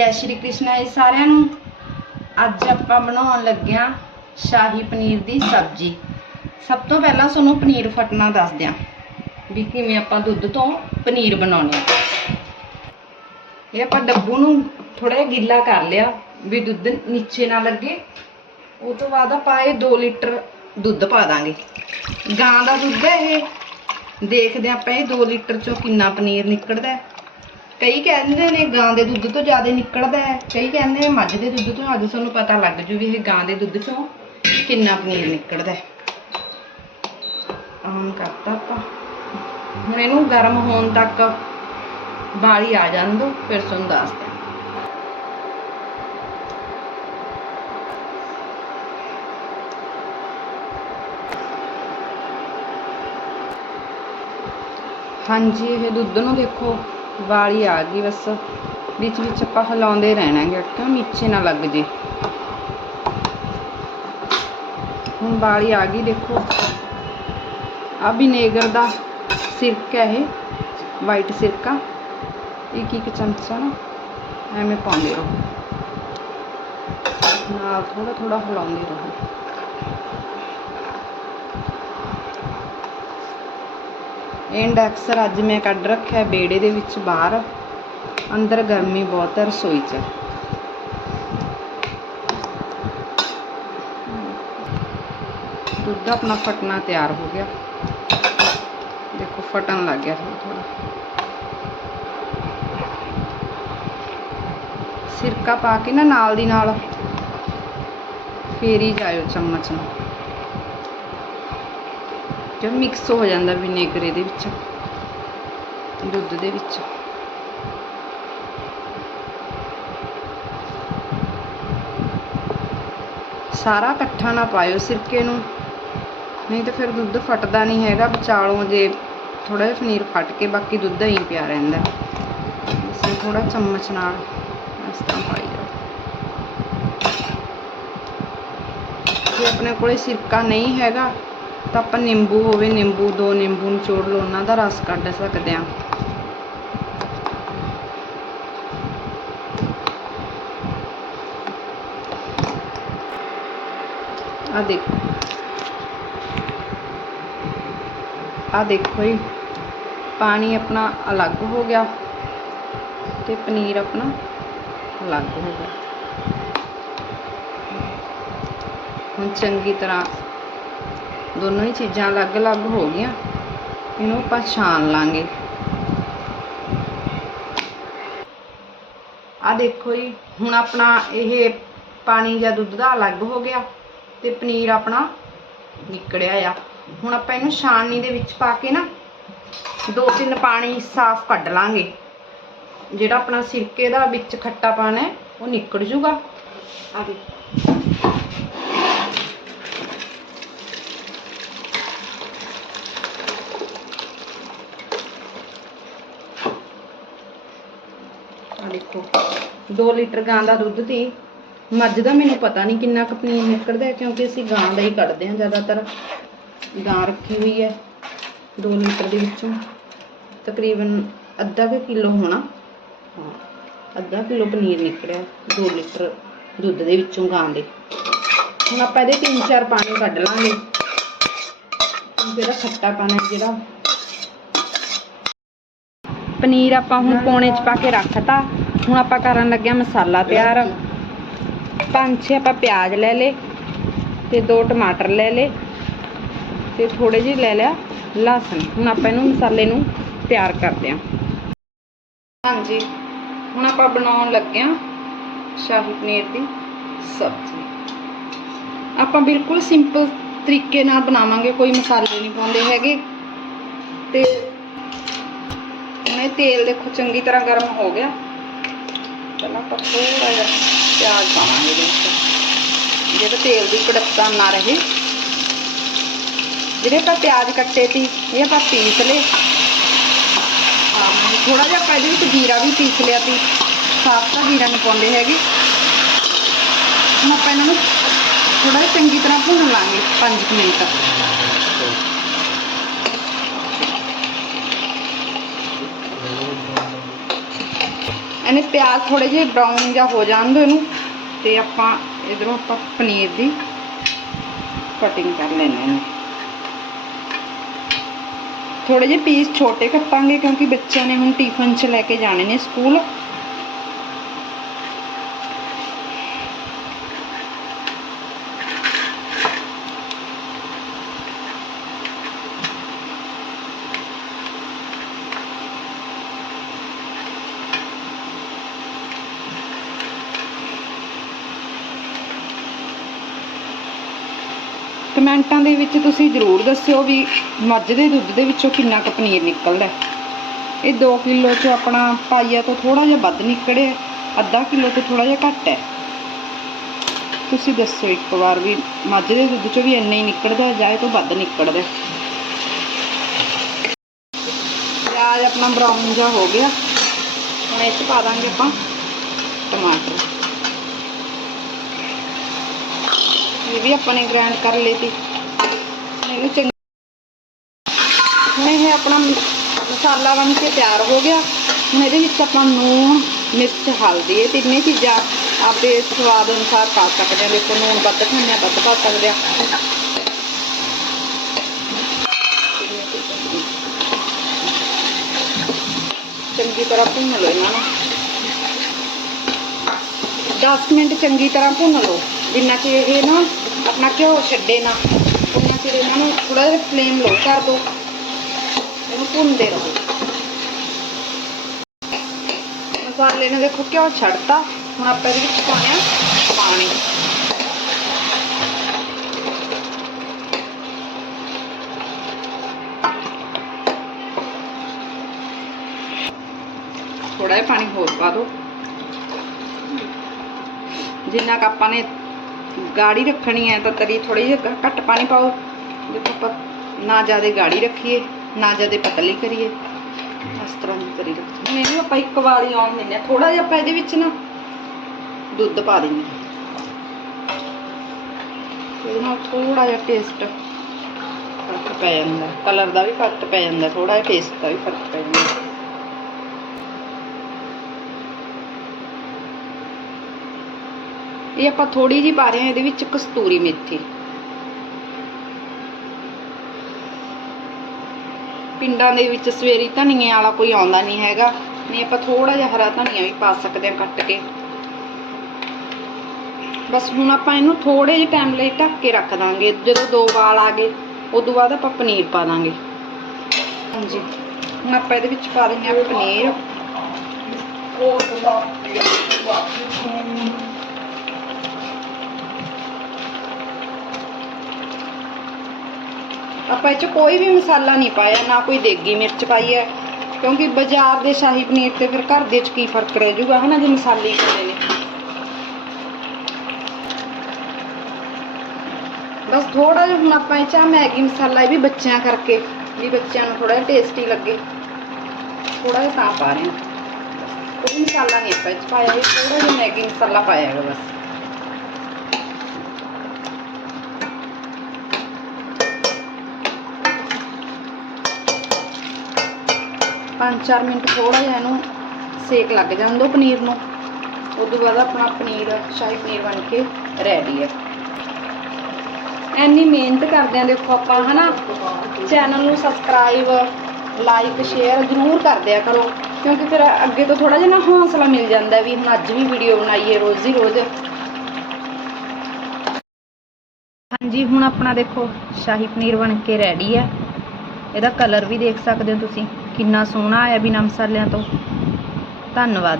ਜੈ ਸ਼੍ਰੀ ਕ੍ਰਿਸ਼ਨ ਜੀ ਸਾਰਿਆਂ ਨੂੰ। ਅੱਜ ਆਪਾਂ ਬਣਾਉਣ ਲੱਗਿਆ ਸ਼ਾਹੀ ਪਨੀਰ ਦੀ ਸਬਜ਼ੀ। ਸਭ ਤੋਂ ਪਹਿਲਾਂ ਤੁਹਾਨੂੰ ਪਨੀਰ ਫਟਣਾ ਦੱਸ ਦਿਆਂ ਵੀ ਕਿਵੇਂ ਆਪਾਂ ਦੁੱਧ ਤੋਂ ਪਨੀਰ ਬਣਾਉਣੇ ਆ। ਇਹ ਆਪਾਂ ਡੱਬੂ ਨੂੰ ਥੋੜਾ ਜਿਹਾ ਗਿੱਲਾ ਕਰ ਲਿਆ ਵੀ ਦੁੱਧ ਨੀਚੇ ਨਾ ਲੱਗੇ। ਉਹ ਤੋਂ ਬਾਅਦ ਆਪਾਂ ਇਹ 2 ਲੀਟਰ ਦੁੱਧ ਪਾ ਦਾਂਗੇ। ਗਾਂ ਦਾ ਦੁੱਧ ਹੈ ਇਹ। ਦੇਖਦੇ ਹਾਂ ਆਪਾਂ ਇਹ 2 ਲੀਟਰ ਚੋਂ ਕਿੰਨਾ ਪਨੀਰ ਨਿਕਲਦਾ ਹੈ। ਕਈ ਕਹਿੰਦੇ ਨੇ ਗਾਂ ਦੇ ਦੁੱਧ ਤੋਂ ਜ਼ਿਆਦਾ ਨਿਕਲਦਾ ਹੈ। ਕਈ ਕਹਿੰਦੇ ਨੇ ਮੱਝ ਦੇ ਦੁੱਧ ਤੋਂ ਅੱਜ ਤੁਹਾਨੂੰ ਪਤਾ ਲੱਗ ਜੂ ਵੀ ਇਹ ਗਾਂ ਦੇ ਦੁੱਧ ਚੋਂ ਕਿੰਨਾ ਪਨੀਰ ਨਿਕਲਦਾ ਹੈ। ਆਨ ਕਰਤਾ ਆਪਾਂ। ਹੁਣ ਇਹਨੂੰ ਗਰਮ ਹੋਣ ਤੱਕ ਬਾਲੀ ਆ ਜਾਣ ਦੋ, ਫਿਰ ਤੁਹਾਨੂੰ ਦੱਸਦੇ ਹਾਂਜੀ, ਇਹ ਦੁੱਧ ਨੂੰ ਦੇਖੋ। ਵਾਲੀ ਆ ਗਈ ਬਸ। ਵਿੱਚ ਵਿੱਚ ਆਪਾਂ ਹਿਲਾਉਂਦੇ ਰਹਿਣਾ ਗੇ ਕਿਉਂ ਨੀਚੇ ਨਾ ਲੱਗ ਜੇ। ਹੁਣ ਵਾਲੀ ਆ ਗਈ, ਦੇਖੋ। ਆ ਵਿਨੇਗਰ ਦਾ ਸਿਰਕਾ ਇਹ ਵਾਈਟ ਸਿਰਕਾ ਇੱਕ ਇੱਕ ਚਮਚਾ ਨਾ, ਐਵੇਂ ਪਾਉਂਦੇ ਰਹੋ। ਨਾਲ ਥੋੜਾ ਥੋੜਾ ਹਿਲਾਉਂਦੇ ਰਹੋ। ਇੰਡੈਕਸਰ ਅੱਜ ਮੈਂ ਕੱਢ ਰੱਖਿਆ ਬੇੜੇ ਦੇ ਵਿੱਚ ਬਾਹਰ। ਅੰਦਰ ਗਰਮੀ ਬਹੁਤ ਹੈ ਰਸੋਈ 'ਚ। ਦੁੱਧ ਆਪਣਾ ਫਟਣਾ ਤਿਆਰ ਹੋ ਗਿਆ। ਦੇਖੋ ਫਟਣ ਲੱਗ ਗਿਆ ਥੋੜਾ ਥੋੜਾ ਸਿਰਕਾ ਪਾ ਕੇ ਨਾ ਨਾਲ ਦੀ ਨਾਲ ਫੇਰੀ ਜਾਇਓ ਚਮਚ ਨਾਲ ਜਦ ਮਿਕਸ ਹੋ ਜਾਂਦਾ ਵਿਨੇਗਰ ਇਹਦੇ ਵਿੱਚ, ਦੁੱਧ ਦੇ ਵਿੱਚ। ਸਾਰਾ ਇਕੱਠਾ ਨਾ ਪਾਇਓ ਸਿਰਕੇ ਨੂੰ, ਨਹੀਂ ਤਾਂ ਫਿਰ ਦੁੱਧ ਫਟਦਾ ਨਹੀਂ ਹੈਗਾ, ਵਿਚਾਲੋਂ ਜੇ ਥੋੜਾ ਜਿਹਾ ਪਨੀਰ ਫਟ ਕੇ ਬਾਕੀ ਦੁੱਧ ਹੀ ਪਿਆ ਰਹਿੰਦਾ। ਇਸ ਲਈ ਥੋੜਾ ਚਮਚ ਨਾਲ ਇਸ ਤਰ੍ਹਾਂ ਪਾਈ ਜਾਓ। ਜੇ ਆਪਣੇ ਕੋਲੇ ਸਿਰਕਾ ਨਹੀਂ ਹੈਗਾ ਤਾਂ ਆਪਾਂ ਨਿੰਬੂ ਹੋਵੇ, ਨਿੰਬੂ ਦੋ, ਨਿੰਬੂ ਨਿਚੋੜ ਲਓ, ਉਹਨਾਂ ਦਾ ਰਸ ਕੱਢ ਸਕਦੇ ਹਾਂ। ਆ ਦੇਖੋ। ਆ ਦੇਖੋ ਜੀ, ਪਾਣੀ ਆਪਣਾ ਅਲੱਗ ਹੋ ਗਿਆ ਤੇ ਪਨੀਰ ਆਪਣਾ ਅਲੱਗ ਹੋ ਗਿਆ। ਹੁਣ ਚੰਗੀ ਤਰ੍ਹਾਂ ਦੋਨੋਂ ਹੀ ਚੀਜ਼ਾਂ ਅਲੱਗ-ਅਲੱਗ ਹੋ ਗਈਆਂ। ਇਹਨੂੰ ਆਪਾਂ ਛਾਣ ਲਾਂਗੇ। ਆ ਦੇਖੋ ਜੀ, ਹੁਣ ਆਪਣਾ ਇਹ ਪਾਣੀ ਜਾਂ ਦੁੱਧ ਦਾ ਅਲੱਗ ਹੋ ਗਿਆ ਤੇ ਪਨੀਰ ਆਪਣਾ ਨਿਕੜਿਆ ਆ। ਹੁਣ ਆਪਾਂ ਇਹਨੂੰ ਛਾਣਨੀ ਦੇ ਵਿੱਚ ਪਾ ਕੇ ਨਾ ਦੋ ਤਿੰਨ ਪਾਣੀ ਸਾਫ਼ ਕੱਢ ਲਾਂਗੇ। ਜਿਹੜਾ ਆਪਣਾ ਸਿਰਕੇ ਦਾ ਵਿੱਚ ਖੱਟਾ ਪਾਣਾ ਹੈ, ਉਹ ਨਿਕਲ ਜੂਗਾ। ਆ ਦੇਖੋ। ਆ ਦੇਖੋ 2 ਲੀਟਰ ਗਾਂ ਦਾ ਦੁੱਧ ਤੇ ਮੱਝ ਦਾ ਮੈਨੂੰ ਪਤਾ ਨਹੀਂ ਕਿੰਨਾ ਕੁ ਪਨੀਰ ਨਿਕਲਦਾ ਕਿਉਂਕਿ ਅਸੀਂ ਗਾਂ ਦਾ ਹੀ ਕੱਢਦੇ ਹਾਂ ਜ਼ਿਆਦਾਤਰ। ਗਾਂ ਰੱਖੀ ਹੋਈ ਹੈ 2 ਲੀਟਰ ਦੇ ਵਿੱਚੋਂ। ਤਕਰੀਬਨ ਅੱਧਾ ਕੁ ਕਿਲੋ ਹੋਣਾ। ਹਾਂ, ਅੱਧਾ ਕਿਲੋ ਪਨੀਰ ਨਿਕਲਿਆ 2 ਲੀਟਰ ਦੁੱਧ ਦੇ ਵਿੱਚੋਂ ਗਾਂ ਦੇ। ਹੁਣ ਆਪਾਂ ਇਹਦੇ ਤਿੰਨ ਚਾਰ ਪਾਣੀ ਕੱਢ ਲਾਂਗੇ। ਜਿਹੜਾ ਖੱਟਾ ਪਾਣਾ ਜਿਹੜਾ ਪਨੀਰ ਆਪਾਂ ਹੁਣ ਪੌਣੇ ਚ ਪਾ ਕੇ ਰੱਖਤਾ। ਹੁਣ ਆਪਾਂ ਕਰਨ ਲੱਗਿਆ ਮਸਾਲਾ ਤਿਆਰ। ਪੰਜ ਛੇ ਆਪਾਂ ਪਿਆਜ਼ ਲੈ ਲੇ ਤੇ ਦੋ ਟਮਾਟਰ ਲੈ ਲੇ ਤੇ ਥੋੜੇ ਜਿਹੇ ਲੈ ਲਿਆ ਲਸਣ। ਹੁਣ ਆਪਾਂ ਇਹਨੂੰ ਮਸਾਲੇ ਨੂੰ ਤਿਆਰ ਕਰਦੇ ਹਾਂ। ਹਾਂਜੀ, ਹੁਣ ਆਪਾਂ ਬਣਾਉਣ ਲੱਗੇ ਹਾਂ ਸ਼ਾਹੀ ਪਨੀਰ ਦੀ ਸਬਜ਼ੀ। ਆਪਾਂ ਬਿਲਕੁਲ ਸਿੰਪਲ ਤਰੀਕੇ ਨਾਲ ਬਣਾਵਾਂਗੇ, ਕੋਈ ਮਸਾਲੇ ਨਹੀਂ ਪਾਉਂਦੇ ਹੈਗੇ। ਤੇ ਹੁਣ ਇਹ ਤੇਲ ਦੇਖੋ ਚੰਗੀ ਤਰ੍ਹਾਂ ਗਰਮ ਹੋ ਗਿਆ। ਪਹਿਲਾਂ ਆਪਾਂ ਥੋੜਾ ਜਿਹਾ ਪਿਆਜ਼ ਪਾਵਾਂਗੇ ਇਹਦੇ ਵਿੱਚ। ਜਿਹਦੇ ਤੇਲ ਦੀ ਕੜਕਤਾ ਨਾ ਰਹੇ। ਜਿਹੜੇ ਆਪਾਂ ਪਿਆਜ਼ ਕੱਟੇ ਸੀ, ਇਹ ਆਪਾਂ ਪੀਸ ਲਏ। ਥੋੜਾ ਜਿਹਾ ਆਪਾਂ ਇਹਦੇ ਵਿੱਚ ਜੀਰਾ ਵੀ ਪੀਸ ਲਿਆ ਸੀ। ਸਾਫ਼ ਤਾਂ ਜੀਰਾ ਨਹੀਂ ਪਾਉਂਦੇ ਹੈਗੇ। ਹੁਣ ਆਪਾਂ ਇਹਨਾਂ ਨੂੰ ਥੋੜਾ ਜਿਹਾ ਚੰਗੀ ਤਰ੍ਹਾਂ ਭੁੰਨ ਲਾਂਗੇ 5 ਮਿੰਟ। ਇਹਨੇ ਪਿਆਜ਼ ਥੋੜੇ ਜਿਹੇ ਬਰਾਊਨ ਜਿਹਾ ਹੋ ਜਾਣ ਦਿਓ ਇਹਨੂੰ ਤੇ ਆਪਾਂ ਇਧਰੋਂ ਆਪਾਂ ਪਨੀਰ ਦੀ ਕਟਿੰਗ ਕਰ ਲੈਣਾ ਇਹਨੂੰ। ਥੋੜੇ ਜਿਹੇ ਪੀਸ ਛੋਟੇ ਕੱਟਾਂਗੇ ਕਿਉਂਕਿ ਬੱਚਿਆਂ ਨੇ ਹੁਣ ਟਿਫਨ 'ਚ ਲੈ ਕੇ ਜਾਣੇ ਨੇ ਸਕੂਲ ਕਮੈਂਟਾਂ ਦੇ ਵਿੱਚ ਤੁਸੀਂ ਜ਼ਰੂਰ ਦੱਸਿਓ ਵੀ ਮੱਝ ਦੇ ਦੁੱਧ ਦੇ ਵਿੱਚੋਂ ਕਿੰਨਾ ਕੁ ਪਨੀਰ ਨਿਕਲਦਾ ਇਹ 2 ਕਿਲੋ ਚੋਂ ਆਪਣਾ ਪਾਈਆ ਤੋਂ ਥੋੜਾ ਜਿਹਾ ਵੱਧ ਨਿਕੜਿਆ ਅੱਧਾ ਕਿਲੋ ਤੋਂ ਥੋੜਾ ਜਿਹਾ ਘੱਟ ਹੈ। ਤੁਸੀਂ ਦੱਸੋ ਇੱਕ ਵਾਰ ਵੀ ਮੱਝ ਦੇ ਦੁੱਧ ਚੋਂ ਵੀ ਇੰਨਾ ਹੀ ਨਿਕਲਦਾ ਜਾਂ ਇਹ ਤੋਂ ਵੱਧ ਨਿਕਲਦਾ ਪਿਆਜ਼ ਆਪਣਾ ਬਰਾਊਨ ਜਿਹਾ ਹੋ ਗਿਆ। ਹੁਣ ਇਹ 'ਚ ਪਾ ਦਾਂਗੇ ਆਪਾਂ ਟਮਾਟਰ। ਇਹ ਵੀ ਆਪਾਂ ਨੇ ਗ੍ਰਾਈਂਡ ਕਰ ਲਈ ਤੀ ਇਹਨੂੰ ਚੰਗੀ ਹੁਣ ਇਹ ਆਪਣਾ ਮਸਾਲਾ ਬਣ ਕੇ ਤਿਆਰ ਹੋ ਗਿਆ ਹੁਣ ਇਹਦੇ ਵਿੱਚ ਆਪਾਂ ਨੂਣ ਮਿਰਚ ਹਲਦੀ ਇਹ ਤਿੰਨੇ ਚੀਜ਼ਾਂ ਆਪਦੇ ਸਵਾਦ ਅਨੁਸਾਰ ਪਾ ਸਕਦੇ ਹਾਂ ਦੇਖੋ ਨੂਣ ਵੱਧ ਖਾਂਦੇ ਹਾਂ ਵੱਧ ਪਾ ਸਕਦੇ ਹਾਂ ਚੰਗੀ ਤਰ੍ਹਾਂ ਭੁੰਨ ਲਓ ਇਹਨਾਂ ਨੂੰ 10 ਮਿੰਟ ਚੰਗੀ ਤਰ੍ਹਾਂ ਭੁੰਨ ਲਓ ਜਿੰਨਾ ਕਿ ਇਹ ਨਾ ਆਪਣਾ ਘਿਓ ਛੱਡੇ ਨਾ। ਉਹਨਾਂ ਚਿਰ ਇਹਨਾਂ ਨੂੰ ਥੋੜਾ ਜਿਹਾ ਫਲੇਮ ਲੋ ਕਰ ਦਿਓ ਇਹਨੂੰ ਭੁੰਨਦੇ ਰਹੋ। ਮਸਾਲੇ ਨੇ ਦੇਖੋ ਘਿਓ ਛੱਡਤਾ। ਹੁਣ ਆਪਾਂ ਇਹਦੇ ਵਿੱਚ ਪਾਉਣਾ ਪਾਣੀ। ਥੋੜਾ ਜਿਹਾ ਪਾਣੀ ਹੋਰ ਪਾ ਦਿਓ ਜਿੰਨਾ ਕੁ ਆਪਾਂ ਨੇ ਗਾੜੀ ਰੱਖਣੀ ਹੈ ਤਾਂ ਤਰੀ ਥੋੜੀ ਜਿਹੀ ਘੱਟ ਪਾਣੀ ਪਾਓ। ਦੇਖੋ ਆਪਾਂ ਨਾ ਜ਼ਿਆਦਾ ਗਾੜੀ ਰੱਖੀਏ, ਨਾ ਜ਼ਿਆਦਾ ਪਤਲੀ ਕਰੀਏ, ਇਸ ਤਰ੍ਹਾਂ ਦੀ ਤਰੀ ਰੱਖੀ ਇਹਨੂੰ ਆਪਾਂ ਇੱਕ ਵਾਰੀ ਆਉਣ ਦਿੰਦੇ ਹਾਂ। ਥੋੜਾ ਜਿਹਾ ਆਪਾਂ ਇਹਦੇ ਵਿੱਚ ਨਾ ਦੁੱਧ ਪਾ ਦਿੰਦੇ ਇਹਦੇ ਨਾਲ ਥੋੜਾ ਜਿਹਾ ਟੇਸਟ ਫ਼ਰਕ ਪੈ ਜਾਂਦਾ। ਕਲਰ ਦਾ ਵੀ ਫ਼ਰਕ ਪੈ ਜਾਂਦਾ। ਥੋੜਾ ਜਿਹਾ ਟੇਸਟ ਦਾ ਵੀ ਫ਼ਰਕ ਪੈ ਜਾਂਦਾ। ਇਹ ਆਪਾਂ ਥੋੜੀ ਜਿਹੀ ਪਾ ਰਹੇ ਹਾਂ, ਇਹਦੇ ਵਿੱਚ ਕਸਤੂਰੀ ਮੇਥੀ। ਪਿੰਡਾਂ ਦੇ ਵਿੱਚ ਸਵੇਰੀ ਧਨੀਏ ਵਾਲਾ ਕੋਈ ਆਉਂਦਾ ਨਹੀਂ ਹੈਗਾ। ਨਹੀਂ, ਆਪਾਂ ਥੋੜਾ ਜਿਹਾ ਹਰਾ ਧਨੀਆ ਵੀ ਪਾ ਸਕਦੇ ਹਾਂ ਕੱਟ ਕੇ। ਬਸ ਹੁਣ ਆਪਾਂ ਇਹਨੂੰ ਥੋੜੇ ਜਿਹੇ ਟਾਈਮ ਲਈ ਢੱਕ ਕੇ ਰੱਖ ਦਾਂਗੇ। ਜਦੋਂ ਦੋ ਵਾਲ ਆ ਗਏ, ਉਦੋਂ ਬਾਅਦ ਆਪਾਂ ਪਨੀਰ ਪਾ ਦਾਂਗੇ। ਹਾਂਜੀ। ਹੁਣ ਆਪਾਂ ਇਹਦੇ ਵਿੱਚ ਪਾ ਦਿੰਦੇ ਹਾਂ ਪਨੀਰ। ਆਪਾਂ ਇਹ 'ਚ ਕੋਈ ਵੀ ਮਸਾਲਾ ਨਹੀਂ ਪਾਇਆ, ਨਾ ਕੋਈ ਦੇਗੀ ਮਿਰਚ ਪਾਈ ਹੈ। ਕਿਉਂਕਿ ਬਾਜ਼ਾਰ ਦੇ ਸ਼ਾਹੀ ਪਨੀਰ ਤੇ ਫਿਰ ਘਰ ਦੇ 'ਚ ਕੀ ਫ਼ਰਕ ਰਹਿ ਜਾਊਗਾ, ਹਨਾ, ਜੇ ਮਸਾਲੇ ਪਾਉਂਦੇ ਨੇ। ਬਸ ਥੋੜਾ ਜਿਹਾ ਹੁਣ ਆਪਾਂ ਇਹ 'ਚ ਆਹ ਮੈਗੀ ਮਸਾਲਾ ਇਹ ਵੀ ਬੱਚਿਆਂ ਕਰਕੇ, ਵੀ ਬੱਚਿਆਂ ਨੂੰ ਥੋੜਾ ਜਿਹਾ ਟੇਸਟੀ ਲੱਗੇ। ਥੋੜਾ ਜਿਹਾ ਤਾਂ ਪਾ ਰਹੇ ਹਾਂ। ਕੋਈ ਮਸਾਲਾ ਨਹੀਂ ਆਪਾਂ ਇਹ 'ਚ ਪਾਇਆ, ਇਹ ਥੋੜਾ ਜਿਹਾ ਮੈਗੀ ਮਸਾਲਾ ਪਾਇਆ ਹੈਗਾ ਬਸ। ਪੰਜ ਚਾਰ ਮਿੰਟ ਥੋੜਾ ਜਿਹਾ ਇਹਨੂੰ ਸੇਕ ਲੱਗ ਜਾਣ ਦਿਓ ਪਨੀਰ ਨੂੰ। ਉਸ ਤੋਂ ਬਾਅਦ ਆਪਣਾ ਪਨੀਰ, ਸ਼ਾਹੀ ਪਨੀਰ ਬਣ ਕੇ ਰੈਡੀ ਹੈ ਐਨੀ ਮਿਹਨਤ ਕਰਦੇ ਆਂ ਦੇਖੋ ਆਪਾਂ, ਹਨਾ? ਚੈਨਲ ਨੂੰ ਸਬਸਕ੍ਰਾਈਬ ਲਾਈਕ ਸ਼ੇਅਰ ਜ਼ਰੂਰ ਕਰਦੇ ਕਰਦਿਆ ਕਰੋ। ਕਿਉਂਕਿ ਫਿਰ ਅੱਗੇ ਤੋਂ ਥੋੜਾ ਜਿਹਾ ਨਾ ਹੌਸਲਾ ਮਿਲ ਜਾਂਦਾ ਵੀ ਹੁਣ ਅੱਜ ਵੀ ਵੀਡੀਓ ਬਣਾਈਏ ਰੋਜ਼ ਹੀ ਰੋਜ਼ ਹਾਂਜੀ, ਹੁਣ ਆਪਣਾ ਦੇਖੋ, ਸ਼ਾਹੀ ਪਨੀਰ ਬਣ ਕੇ ਰੈਡੀ ਹੈ ਇਹਦਾ ਕਲਰ ਵੀ ਦੇਖ ਸਕਦੇ ਹੋ ਤੁਸੀਂ। ਕਿੰਨਾ ਸੋਹਣਾ ਆਇਆ ਬਿਨਾਂ ਮਸਾਲਿਆਂ ਤੋਂ। ਧੰਨਵਾਦ।